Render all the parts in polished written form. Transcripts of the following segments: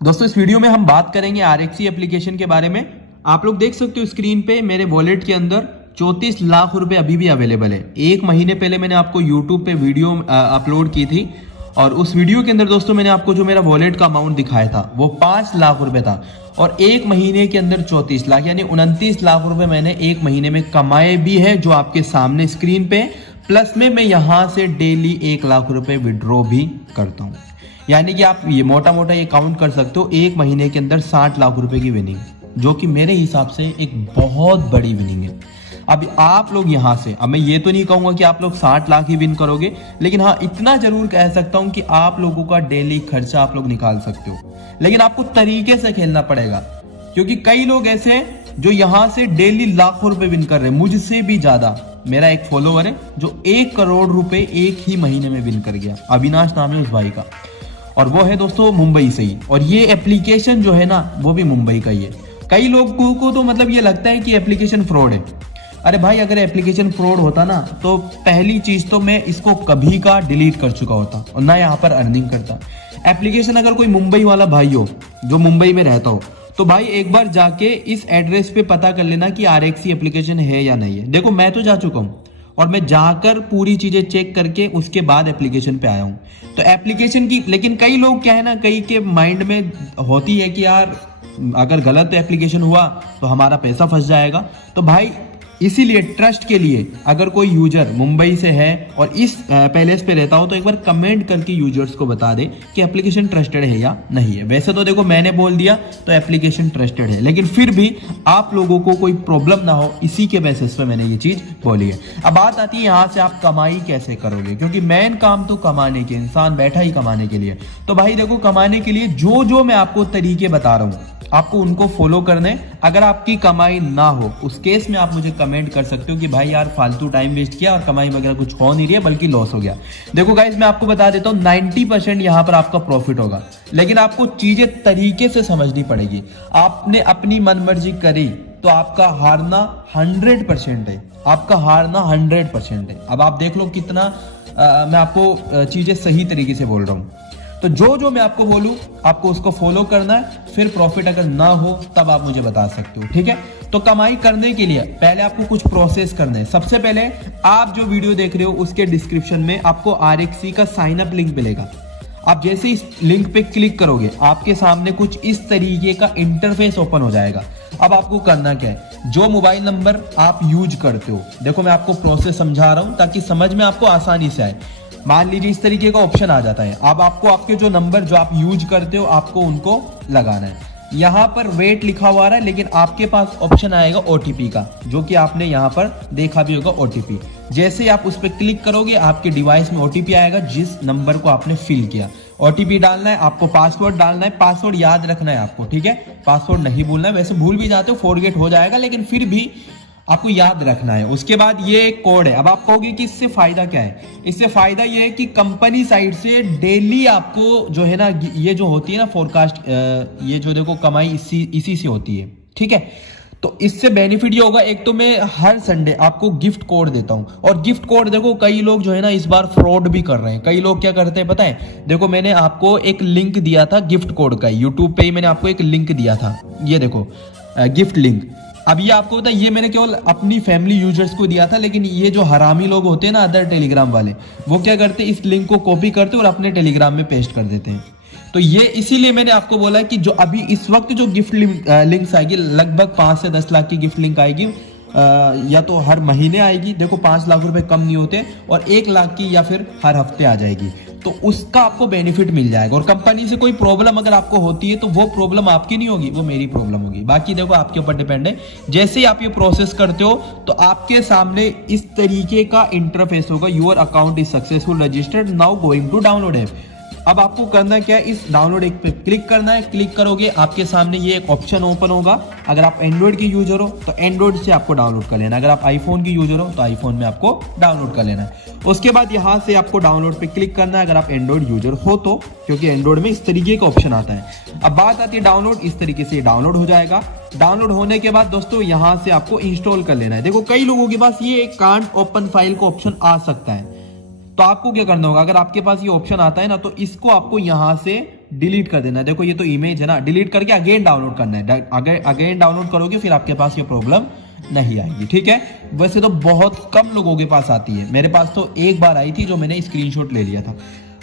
दोस्तों इस वीडियो में हम बात करेंगे RXC एप्लीकेशन के बारे में। आप लोग देख सकते हो स्क्रीन पे मेरे वॉलेट के अंदर 34 लाख रुपए अभी भी अवेलेबल है। एक महीने पहले मैंने आपको यूट्यूब पे वीडियो अपलोड की थी और उस वीडियो के अंदर दोस्तों मैंने आपको जो मेरा वॉलेट का अमाउंट दिखाया था वो 5 लाख रुपए था और एक महीने के अंदर 34 लाख यानी 29 लाख रुपए मैंने एक महीने में कमाए भी है, जो आपके सामने स्क्रीन पे। प्लस में मैं यहाँ से डेली 1 लाख रुपए विड्रॉ भी करता हूँ। यानी कि आप ये मोटा मोटा ये काउंट कर सकते हो, एक महीने के अंदर 60 लाख रुपए की विनिंग, जो कि मेरे हिसाब से एक बहुत बड़ी विनिंग है। अब आप लोग यहाँ से, अब मैं ये तो नहीं कहूंगा कि आप लोग 60 लाख ही विन करोगे, लेकिन हाँ इतना जरूर कह सकता हूं कि आप लोगों का डेली खर्चा आप लोग निकाल सकते हो। लेकिन आपको तरीके से खेलना पड़ेगा, क्योंकि कई लोग ऐसे हैं जो यहाँ से डेली लाखों रुपए विन कर रहे हैं, मुझसे भी ज्यादा। मेरा एक फॉलोअर है जो 1 करोड़ रुपए एक ही महीने में विन कर गया, अविनाश नाम है उस भाई का, और वो है दोस्तों मुंबई से ही। और ये एप्लीकेशन जो है ना वो भी मुंबई का ही है। कई लोगों को तो मतलब ये लगता है कि एप्लीकेशन फ्रॉड है। अरे भाई, अगर एप्लीकेशन फ्रॉड होता ना तो पहली चीज तो मैं इसको कभी का डिलीट कर चुका होता और ना यहाँ पर अर्निंग करता। एप्लीकेशन अगर कोई मुंबई वाला भाई हो जो मुंबई में रहता हो तो भाई एक बार जाके इस एड्रेस पे पता कर लेना कि RXC एप्लीकेशन है या नहीं है। देखो मैं तो जा चुका हूँ और मैं जाकर पूरी चीजें चेक करके उसके बाद एप्लीकेशन पे आया हूँ। तो एप्लीकेशन की, लेकिन कई लोग क्या है ना, कई के माइंड में होती है कि यार अगर गलत एप्लीकेशन हुआ तो हमारा पैसा फंस जाएगा। तो भाई इसीलिए ट्रस्ट के लिए अगर कोई यूजर मुंबई से है और इस पैलेस पे रहता हो तो एक बार कमेंट करके यूजर्स को बता दे कि एप्लीकेशन ट्रस्टेड है या नहीं है। वैसे तो देखो मैंने बोल दिया तो एप्लीकेशन ट्रस्टेड है, लेकिन फिर भी आप लोगों को कोई प्रॉब्लम ना हो इसी के बेसिस पे मैंने ये चीज बोली है। अब बात आती है यहाँ से आप कमाई कैसे करोगे, क्योंकि मेन काम तो कमाने के, इंसान बैठा ही कमाने के लिए। तो भाई देखो, कमाने के लिए जो जो मैं आपको तरीके बता रहा हूँ आपको उनको फॉलो करने। अगर आपकी कमाई ना हो उस केस में आप मुझे कमेंट कर सकते हो कि भाई यार फालतू टाइम वेस्ट किया और कमाई वगैरह कुछ हो नहीं रही है बल्कि लॉस हो गया। देखो गाइस, मैं आपको बता देता हूँ 90% यहाँ पर आपका प्रॉफिट होगा, लेकिन आपको चीजें तरीके से समझनी पड़ेगी। आपने अपनी मनमर्जी करी तो आपका हारना 100% है, आपका हारना 100% है। अब आप देख लो कितना मैं आपको चीजें सही तरीके से बोल रहा हूँ। तो जो जो मैं आपको बोलूं आपको उसको फॉलो करना है, फिर प्रॉफिट अगर ना हो तब आप मुझे बता सकते हो, ठीक है। तो कमाई करने के लिए पहले आपको कुछ प्रोसेस करना है। सबसे पहले आप जो वीडियो देख रहे हो उसके डिस्क्रिप्शन में आपको RXC का साइन अप लिंक मिलेगा। आप जैसे इस लिंक पे क्लिक करोगे आपके सामने कुछ इस तरीके का इंटरफेस ओपन हो जाएगा। अब आपको करना क्या है, जो मोबाइल नंबर आप यूज करते हो, देखो मैं आपको प्रोसेस समझा रहा हूं ताकि समझ में आपको आसानी से आए। मान लीजिए इस तरीके का ऑप्शन आ जाता है। अब आपको आपके जो नंबर जो आप यूज करते हो आपको उनको लगाना है। यहाँ पर वेट लिखा हुआ है, लेकिन आपके पास ऑप्शन आएगा OTP का, जो कि आपने यहाँ पर देखा भी होगा OTP। जैसे आप उस पर क्लिक करोगे आपके डिवाइस में OTP आएगा जिस नंबर को आपने फिल किया। OTP डालना है, आपको पासवर्ड डालना है, पासवर्ड याद रखना है आपको, ठीक है। पासवर्ड नहीं भूलना है, वैसे भूल भी जाते हो फॉरगेट हो जाएगा, लेकिन फिर भी आपको याद रखना है। उसके बाद ये एक कोड है। अब आप कहोगे कि इससे फायदा क्या है, इससे फायदा ये है कि कंपनी साइड से डेली आपको जो है ना, ये जो होती है ना फोरकास्ट, ये जो देखो कमाई इसी से होती है, ठीक है। तो इससे बेनिफिट ये होगा, एक तो मैं हर संडे आपको गिफ्ट कोड देता हूं, और गिफ्ट कोड देखो कई लोग जो है ना इस बार फ्रॉड भी कर रहे हैं। कई लोग क्या करते हैं पता है, देखो मैंने आपको एक लिंक दिया था गिफ्ट कोड का, यूट्यूब पे ही मैंने आपको एक लिंक दिया था, ये देखो गिफ्ट लिंक। अब ये आपको पता है ये मैंने केवल अपनी फैमिली यूजर्स को दिया था, लेकिन ये जो हरामी लोग होते हैं ना अदर टेलीग्राम वाले, वो क्या करते हैं, इस लिंक को कॉपी करते हैं और अपने टेलीग्राम में पेस्ट कर देते हैं। तो ये इसीलिए मैंने आपको बोला कि जो अभी इस वक्त जो गिफ्ट लिंक्स आएगी, लगभग 5 से 10 लाख की गिफ्ट लिंक आएगी, या तो हर महीने आएगी, देखो 5 लाख रुपए कम नहीं होते, और 1 लाख की या फिर हर हफ्ते आ जाएगी। तो उसका आपको बेनिफिट मिल जाएगा। और कंपनी से कोई प्रॉब्लम अगर आपको होती है तो वो प्रॉब्लम आपकी नहीं होगी, वो मेरी प्रॉब्लम होगी। बाकी देखो आपके ऊपर डिपेंड है। जैसे ही आप ये प्रोसेस करते हो तो आपके सामने इस तरीके का इंटरफेस होगा, your account is successful registered, now going to download app. अब आपको करना क्या है, इस डाउनलोड एक पे क्लिक करना है। क्लिक करोगे आपके सामने ये एक ऑप्शन ओपन होगा। अगर आप एंड्रॉइड की यूजर हो तो एंड्रॉइड से आपको डाउनलोड कर लेना, अगर आप आईफोन की यूजर हो तो आईफोन में आपको डाउनलोड कर लेना है। उसके बाद यहाँ से आपको डाउनलोड पे क्लिक करना है अगर आप एंड्रॉइड यूजर हो तो, क्योंकि एंड्रॉइड में इस तरीके का ऑप्शन आता है। अब बात आती है डाउनलोड, इस तरीके से डाउनलोड हो जाएगा। डाउनलोड होने के बाद दोस्तों यहाँ से आपको इंस्टॉल कर लेना है। देखो कई लोगों के पास ये कांट ओपन फाइल का ऑप्शन आ सकता है, तो आपको क्या करना होगा, अगर आपके पास ये ऑप्शन आता है ना तो इसको आपको यहाँ से डिलीट कर देना है। देखो ये तो इमेज है ना, डिलीट करके अगेन डाउनलोड करना है। अगर अगेन डाउनलोड करोगे फिर आपके पास ये प्रॉब्लम नहीं आएगी, ठीक है। वैसे तो बहुत कम लोगों के पास आती है, मेरे पास तो एक बार आई थी जो मैंने स्क्रीनशॉट ले लिया था।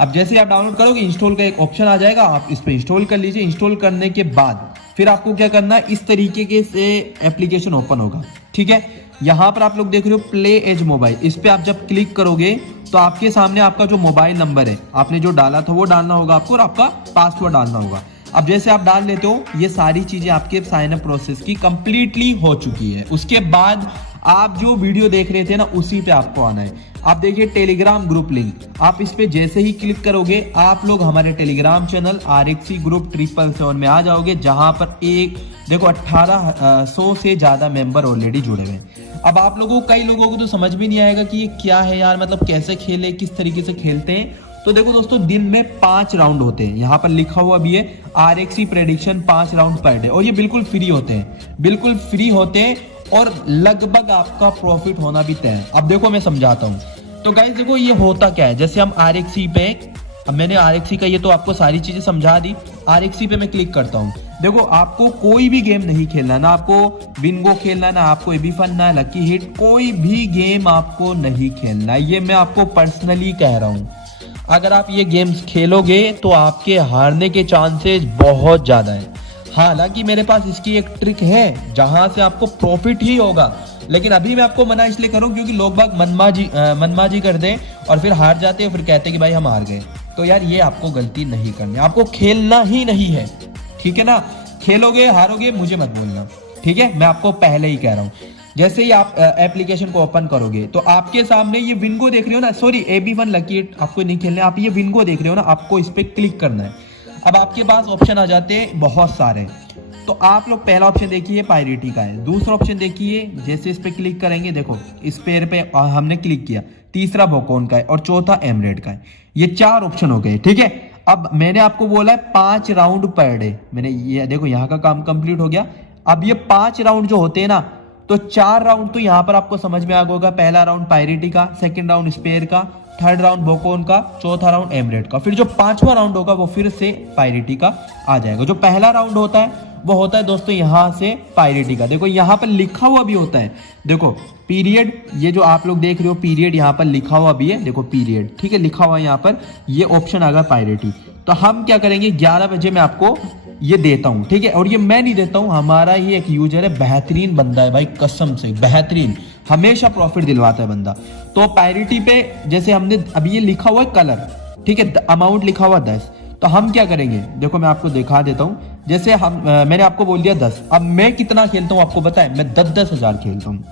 अब जैसे आप डाउनलोड करोगे इंस्टॉल का एक ऑप्शन आ जाएगा, आप इस पे इंस्टॉल कर लीजिए। इंस्टॉल करने के बाद फिर आपको क्या करना है, इस तरीके के से एप्लीकेशन ओपन होगा, ठीक है। यहाँ पर आप लोग देख रहे हो प्ले एज मोबाइल, इस पे आप जब क्लिक करोगे तो आपके सामने आपका जो मोबाइल नंबर है आपने जो डाला था वो डालना होगा आपको, और आपका पासवर्ड डालना होगा। अब जैसे आप डाल लेते हो ये सारी चीजें आपके साइन अप प्रोसेस की कंप्लीटली हो चुकी है। उसके बाद आप जो वीडियो देख रहे थे ना उसी पे आपको आना है। आप देखिए टेलीग्राम ग्रुप लिंक, आप इस पे जैसे ही क्लिक करोगे आप लोग हमारे टेलीग्राम चैनल RXC ग्रुप 777 में आ जाओगे, जहां पर एक देखो 1800 से ज्यादा मेंबर ऑलरेडी जुड़े हुए हैं। अब आप लोगों को, कई लोगों को तो समझ भी नहीं आएगा कि ये क्या है यार, मतलब कैसे खेले, किस तरीके से खेलते हैं। तो देखो दोस्तों, दिन में 5 राउंड होते हैं, यहाँ पर लिखा हुआ भी है RXC prediction 5 round per day, और ये बिल्कुल फ्री होते हैं, बिल्कुल फ्री होते हैं, और लगभग आपका प्रॉफिट होना भी तय है। अब देखो मैं समझाता हूँ। तो गाइस देखो ये होता क्या है, जैसे हम RXC पे, अब मैंने RXC का ये तो आपको सारी चीजें समझा दी। RXC पे मैं क्लिक करता हूँ। देखो आपको कोई भी गेम नहीं खेलना, ना आपको बिंगो खेलना, ना आपको एबी फन, ना लकी हिट, कोई भी गेम आपको नहीं खेलना। ये मैं आपको पर्सनली कह रहा हूँ। अगर आप ये गेम्स खेलोगे तो आपके हारने के चांसेस बहुत ज्यादा है। हालांकि मेरे पास इसकी एक ट्रिक है जहां से आपको प्रॉफिट ही होगा, लेकिन अभी मैं आपको मना इसलिए करूं क्योंकि लोग बाग मनमाजी कर दें और फिर हार जाते हैं, फिर कहते हैं कि भाई हम हार गए। तो यार ये आपको गलती नहीं करनी, आपको खेलना ही नहीं है, ठीक है ना। खेलोगे हारोगे मुझे मत बोलना, ठीक है, मैं आपको पहले ही कह रहा हूँ। जैसे ही आप एप्लीकेशन को ओपन करोगे तो आपके सामने ये विंगो देख रहे हो ना, sorry AB fun lucky hit आपको नहीं खेलना, आप ये विंगो देख रहे हो ना, आपको इस पे क्लिक करना है। अब आपके पास ऑप्शन आ जाते हैं बहुत सारे। तो आप लोग पहला ऑप्शन देखिए पायरेटी का है, दूसरा ऑप्शन देखिए, जैसे इस पे क्लिक करेंगे देखो इस पेयर पे हमने क्लिक किया, तीसरा बोकोन का है, और चौथा एमरेड का है। ये 4 ऑप्शन हो गए, ठीक है। अब मैंने आपको बोला है 5 राउंड पर डे, मैंने ये देखो यहाँ का काम कंप्लीट हो गया। अब ये 5 राउंड जो होते हैं ना, तो 4 राउंड तो यहाँ पर आपको समझ में आ गया होगा। पहला राउंड पायरेटी का, सेकंड राउंड स्पेयर का, थर्ड राउंड बोकोन का, चौथा राउंड एमरेड का, फिर जो 5वां राउंड होगा वो फिर से पायरेटी का आ जाएगा। जो पहला राउंड होता है वो होता है दोस्तों यहाँ से पायरेटी का। देखो यहाँ पर लिखा हुआ भी होता है, देखो पीरियड, ये जो आप लोग देख रहे हो पीरियड यहाँ पर लिखा हुआ भी है, देखो पीरियड, ठीक है, लिखा हुआ है यहाँ पर। ये ऑप्शन आ गया पायरेटी। तो हम क्या करेंगे, 11 बजे मैं आपको ये देता हूँ, ठीक है। और ये मैं नहीं देता हूँ, हमारा ही एक यूजर है, बेहतरीन बंदा है भाई, कसम से बेहतरीन, हमेशा प्रॉफिट दिलवाता है बंदा। तो पायरेटी पे जैसे हमने अभी ये लिखा हुआ है कलर, ठीक है, अमाउंट लिखा हुआ 10। तो हम क्या करेंगे, देखो मैं आपको दिखा देता हूँ। जैसे मैंने आपको बोल दिया 10, अब मैं कितना खेलता हूँ आपको पता है, मैं 10-10 हजार खेलता हूँ।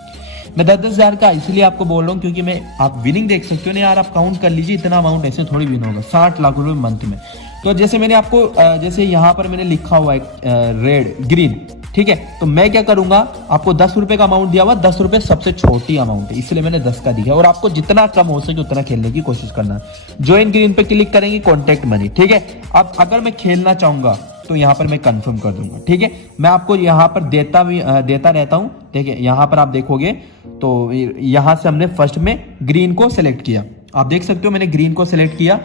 मैं 10-10 हजार का इसलिए आपको बोल रहा हूँ क्योंकि मैं, आप विनिंग देख सकते हो ना यार, आप काउंट कर लीजिए, इतना अमाउंट ऐसे थोड़ी विन होगा, 60 लाख रुपए मंथ में। तो जैसे मैंने आपको जैसे यहाँ पर मैंने लिखा हुआ है रेड ग्रीन, ठीक है, तो मैं क्या करूंगा, आपको 10 रुपए का अमाउंट दिया हुआ, 10 रुपए सबसे छोटी अमाउंट है, इसलिए मैंने 10 का दिया। और आपको जितना कम हो सके उतना खेलने की कोशिश करना। ज्वाइन ग्रीन पे क्लिक करेंगे, कॉन्टेक्ट मनी, ठीक है। अब अगर मैं खेलना चाहूंगा तो यहाँ पर मैं कंफर्म कर दूंगा, ठीक है। मैं आपको यहाँ पर देता रहता हूँ, देखिए यहाँ पर आप देखोगे तो यहाँ से हमने फर्स्ट में ग्रीन को सिलेक्ट किया, आप देख सकते हो मैंने ग्रीन को सिलेक्ट किया,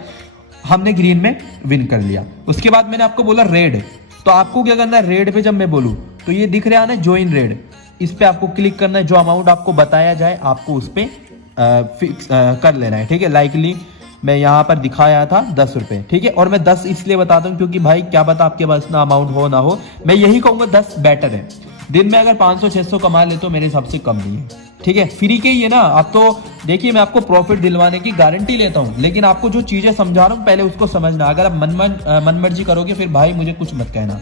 हमने ग्रीन में विन कर लिया। उसके बाद मैंने आपको बोला रेड, तो आपको क्या करना है, रेड पे जब मैं बोलूं तो ये दिख रहा है ना ज्वाइन रेड, इस पे आपको क्लिक करना है। जो अमाउंट आपको बताया जाए आपको उस पे फिक्स कर लेना है, ठीक है। लाइकली मैं यहाँ पर दिखाया था 10 रुपए, ठीक है। और मैं 10 इसलिए बताता हूँ क्योंकि भाई क्या पता आपके पास इतना अमाउंट हो ना हो, मैं यही कहूंगा 10 बेटर है। दिन में अगर 500-600 कमा ले तो मेरे हिसाब से कम नहीं है, ठीक है, फ्री के ही है ना। अब तो देखिए मैं आपको प्रॉफिट दिलवाने की गारंटी लेता हूं, लेकिन आपको जो चीजें समझा रहा हूं पहले उसको समझना। अगर आप मन मर्जी करोगे फिर भाई मुझे कुछ मत कहना।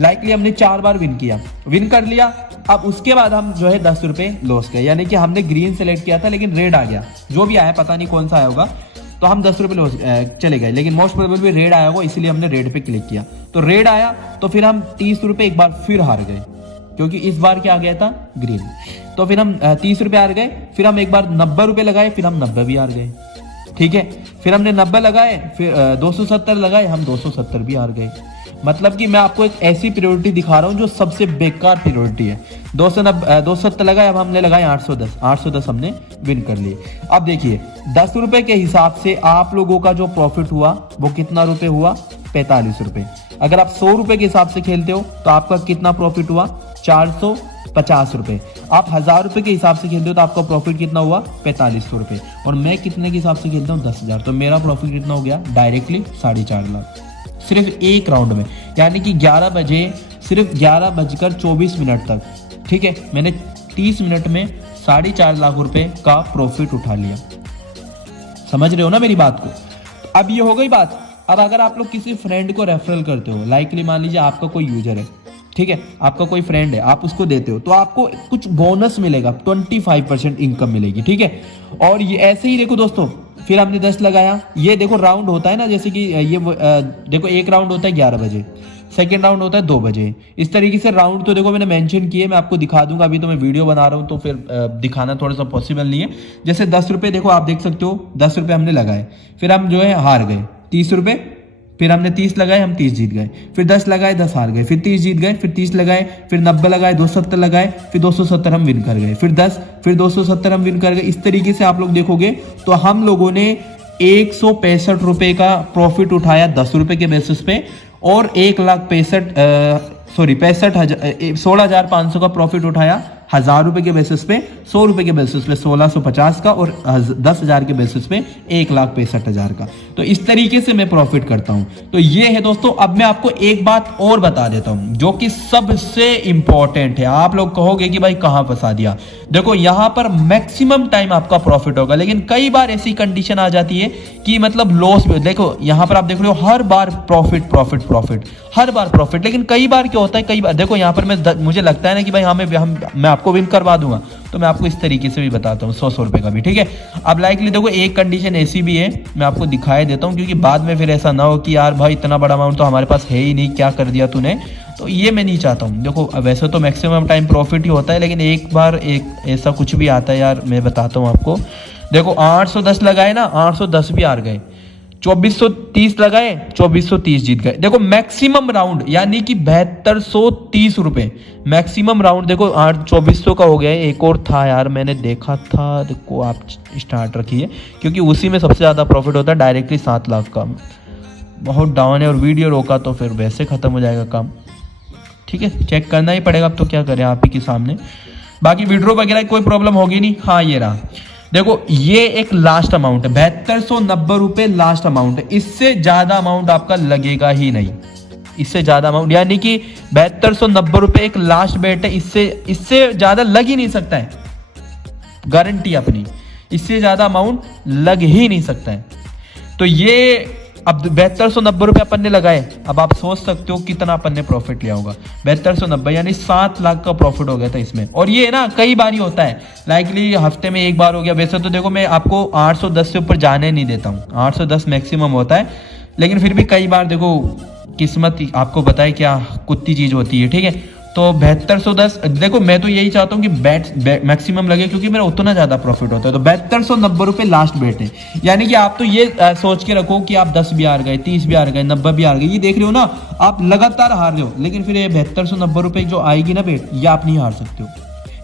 लाइकली हमने 4 बार विन कर लिया। अब उसके बाद हम जो है 10 रुपए लॉस गए, यानी कि हमने ग्रीन सेलेक्ट किया था लेकिन रेड आ गया, जो भी आया पता नहीं कौन सा आया होगा, तो हम 10 रुपए लॉस चले गए। लेकिन मोस्ट प्रोबेबली रेड आया होगा, इसलिए हमने रेड पे क्लिक किया, तो रेड आया, तो फिर हम 30 रुपए एक बार फिर हार गए क्योंकि इस बार क्या आ गया था ग्रीन। तो फिर हम 30 रुपए हार गए, फिर हम एक बार 90 रुपए लगाए, फिर हम 90 भी हार गए, ठीक है। फिर हमने 90 लगाए, फिर 270 लगाए, हम 270 भी हार गए। मतलब कि मैं आपको एक ऐसी प्रायोरिटी दिखा रहा हूँ जो सबसे बेकार प्रायोरिटी है। 270 लगाए, अब हमने लगाए 810 हमने विन कर लिए। अब देखिए 10 रुपए के हिसाब से आप लोगों का जो प्रॉफिट हुआ वो कितना रुपए हुआ, 45 रुपए। अगर आप 100 रुपए के हिसाब से खेलते हो तो आपका कितना प्रॉफिट हुआ? 450 रुपए। आप 1000 रुपए के हिसाब से खेलते हो तो आपका प्रॉफिट कितना हुआ? 4500 रुपए। और मैं कितने के हिसाब से खेलता हूँ? 10,000। तो मेरा प्रॉफिट कितना हो गया? डायरेक्टली 4.5 लाख, सिर्फ एक राउंड में। यानी कि 11 बजे, सिर्फ 11:24 तक, ठीक है, मैंने 30 मिनट में 4.5 लाख रुपए का प्रॉफिट उठा लिया। समझ रहे हो ना मेरी बात को? अब ये हो गई बात। अब अगर आप लोग किसी फ्रेंड को रेफरल करते हो, लाइकली मान लीजिए आपका कोई यूजर है, ठीक है, आपका कोई फ्रेंड है, आप उसको देते हो तो आपको कुछ बोनस मिलेगा, 25% इनकम मिलेगी, ठीक है। और ये ऐसे ही देखो दोस्तों, फिर हमने 10 लगाया, ये देखो राउंड होता है ना, जैसे कि ये देखो एक राउंड होता है 11 बजे, सेकेंड राउंड होता है 2 बजे। इस तरीके से राउंड तो देखो मैंने मेंशन किए, मैं आपको दिखा दूंगा। अभी तो मैं वीडियो बना रहा हूँ तो फिर दिखाना थोड़ा सा पॉसिबल नहीं है। जैसे 10 रुपये देखो आप देख सकते हो, 10 रुपये हमने लगाए, फिर हम जो है हार गए 30 रुपये, फिर हमने 30 लगाए, हम 30 जीत गए, फिर 10 लगाए, 10 हार गए, फिर 30 जीत गए, फिर 30 लगाए, फिर 90 लगाए, 270 लगाए, फिर 270 हम विन कर गए, फिर 10, फिर 270 हम विन कर गए। इस तरीके से आप लोग देखोगे तो हम लोगों ने 165 रुपए का प्रॉफिट उठाया 10 रुपए के बेसिस पे, और 16,500 का प्रॉफिट उठाया 1000 रुपए के बेसिस पे, 100 रुपए के बेसिस पे 1650 का, और 10,000 के बेसिस पे 1,65,000 का। तो इस तरीके से मैं प्रॉफिट करता हूं। तो ये है दोस्तों। अब मैं आपको एक बात और बता देता हूं जो कि सबसे इंपॉर्टेंट है। आप लोग कहोगे कि भाई कहां फंसा दिया। देखो यहां पर मैक्सिमम टाइम आपका प्रॉफिट होगा, लेकिन कई बार ऐसी कंडीशन आ जाती है कि मतलब लॉस भी। देखो यहां पर आप देख रहे हो हर बार प्रॉफिट प्रॉफिट प्रॉफिट, हर बार प्रॉफिट, लेकिन कई बार क्या होता है, कई बार देखो यहां पर मुझे लगता है ना कि भाई मैं आपको विन करवा दूंगा, तो मैं आपको इस तरीके से भी बताता हूँ 100 रुपए का भी, ठीक है। अब लाइकली देखो एक कंडीशन ऐसी भी है, मैं आपको दिखाई देता हूँ, क्योंकि बाद में फिर ऐसा ना हो कि यार भाई इतना बड़ा अमाउंट तो हमारे पास है ही नहीं, क्या कर दिया तूने। तो ये मैं नहीं चाहता हूँ। देखो वैसे तो मैक्सिमम टाइम प्रॉफिट ही होता है, लेकिन एक बार एक ऐसा कुछ भी आता है यार, मैं बताता हूँ आपको। देखो 810 लगाए ना, 810 भी हार गए, 2430 लगाए, 2430 जीत गए। देखो मैक्सिमम राउंड यानी कि 7230 रुपए मैक्सिमम राउंड। देखो 2400 का हो गया है। एक और था यार, मैंने देखा था, देखो आप स्टार्ट रखिए, क्योंकि उसी में सबसे ज्यादा प्रॉफिट होता है, डायरेक्टली 7 लाख का। बहुत डाउन है और वीडियो रोका तो फिर वैसे खत्म हो जाएगा काम, ठीक है। चेक करना ही पड़ेगा, अब तो क्या करें आप ही के सामने। बाकी वीडियो वगैरह कोई प्रॉब्लम होगी नहीं। हाँ ये रहा, देखो ये एक लास्ट अमाउंट है, 7290 रुपए लास्ट अमाउंट है। इससे ज्यादा अमाउंट आपका लगेगा ही नहीं, इससे ज्यादा अमाउंट, यानी कि 7290 रुपए एक लास्ट बेट है। इससे ज्यादा लग ही नहीं सकता है, गारंटी अपनी, इससे ज्यादा अमाउंट लग ही नहीं सकता है। तो ये अब 7290 रुपए अपन ने लगाए। अब आप सोच सकते हो कितना अपन ने प्रॉफिट लिया होगा। 7290 यानी 7 लाख का प्रॉफिट हो गया था इसमें। और ये ना कई बार ही होता है, लाइकली हफ्ते में एक बार हो गया। वैसे तो देखो मैं आपको 810 से ऊपर जाने नहीं देता हूँ, 810 मैक्सिमम होता है, लेकिन फिर भी कई बार देखो किस्मत आपको बताए क्या कुत्ती चीज होती है, ठीक है। तो 7210, देखो मैं तो यही चाहता हूँ कि मैक्सिमम लगे, क्योंकि मेरा उतना ज्यादा प्रॉफिट होता है। तो 7290 रुपए लास्ट बेट है। यानी कि आप तो ये सोच के रखो कि आप 10 भी हार गए, 30 भी हार गए, 90 भी हार गए, ये देख रहे हो ना, आप लगातार हार रहे हो। लेकिन फिर ये 7290 रुपए जो आएगी ना बेट, ये आप नहीं हार सकते हो,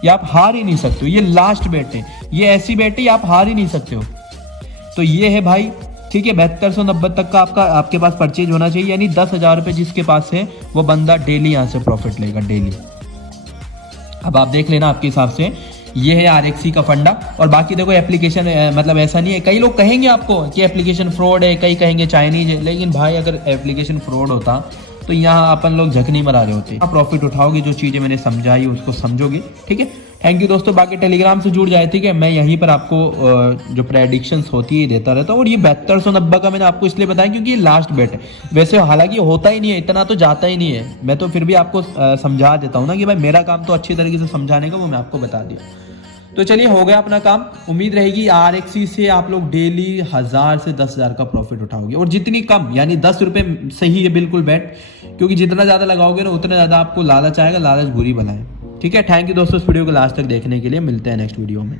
ये आप हार ही नहीं सकते हो। ये लास्ट बेट है, ये ऐसी बेट है आप हार ही नहीं सकते हो। तो ये है भाई, ठीक है। 7290 तक का आपके पास परचेज होना चाहिए, यानी 10,000 रुपए जिसके पास है वो बंदा डेली यहाँ से प्रॉफिट लेगा, डेली। अब आप देख लेना आपके हिसाब से, ये है RXC का फंडा। और बाकी देखो एप्लीकेशन, मतलब ऐसा नहीं है, कई लोग कहेंगे आपको कि एप्लीकेशन फ्रॉड है, कई कहेंगे चाइनीज है, लेकिन भाई अगर एप्लीकेशन फ्रॉड होता तो यहाँ अपन लोग झकनी मरा रहे होते। आप प्रॉफिट उठाओगे, जो चीजें मैंने समझाई उसको समझोगे, ठीक है। थैंक यू दोस्तों। बाकी टेलीग्राम से जुड़ जाए, ठीक है। मैं यहीं पर आपको जो प्रेडिक्शंस होती है देता रहता हूँ। और ये 7290 का मैंने आपको इसलिए बताया क्योंकि ये लास्ट बेट है। वैसे हालांकि होता ही नहीं है, इतना तो जाता ही नहीं है, मैं तो फिर भी आपको समझा देता हूँ ना कि भाई मेरा काम तो अच्छी तरीके से समझाने का, वो मैं आपको बता दिया। तो चलिए हो गया अपना काम। उम्मीद रहेगी RXC से आप लोग डेली 1000 से 10,000 का प्रॉफिट उठाओगे। और जितनी कम, यानी 10 रुपए सही है बिल्कुल बेट, क्योंकि जितना ज्यादा लगाओगे ना उतना ज्यादा आपको लालच आएगा। लालच बुरी बला है, ठीक है। थैंक यू दोस्तों इस वीडियो को लास्ट तक देखने के लिए। मिलते हैं नेक्स्ट वीडियो में।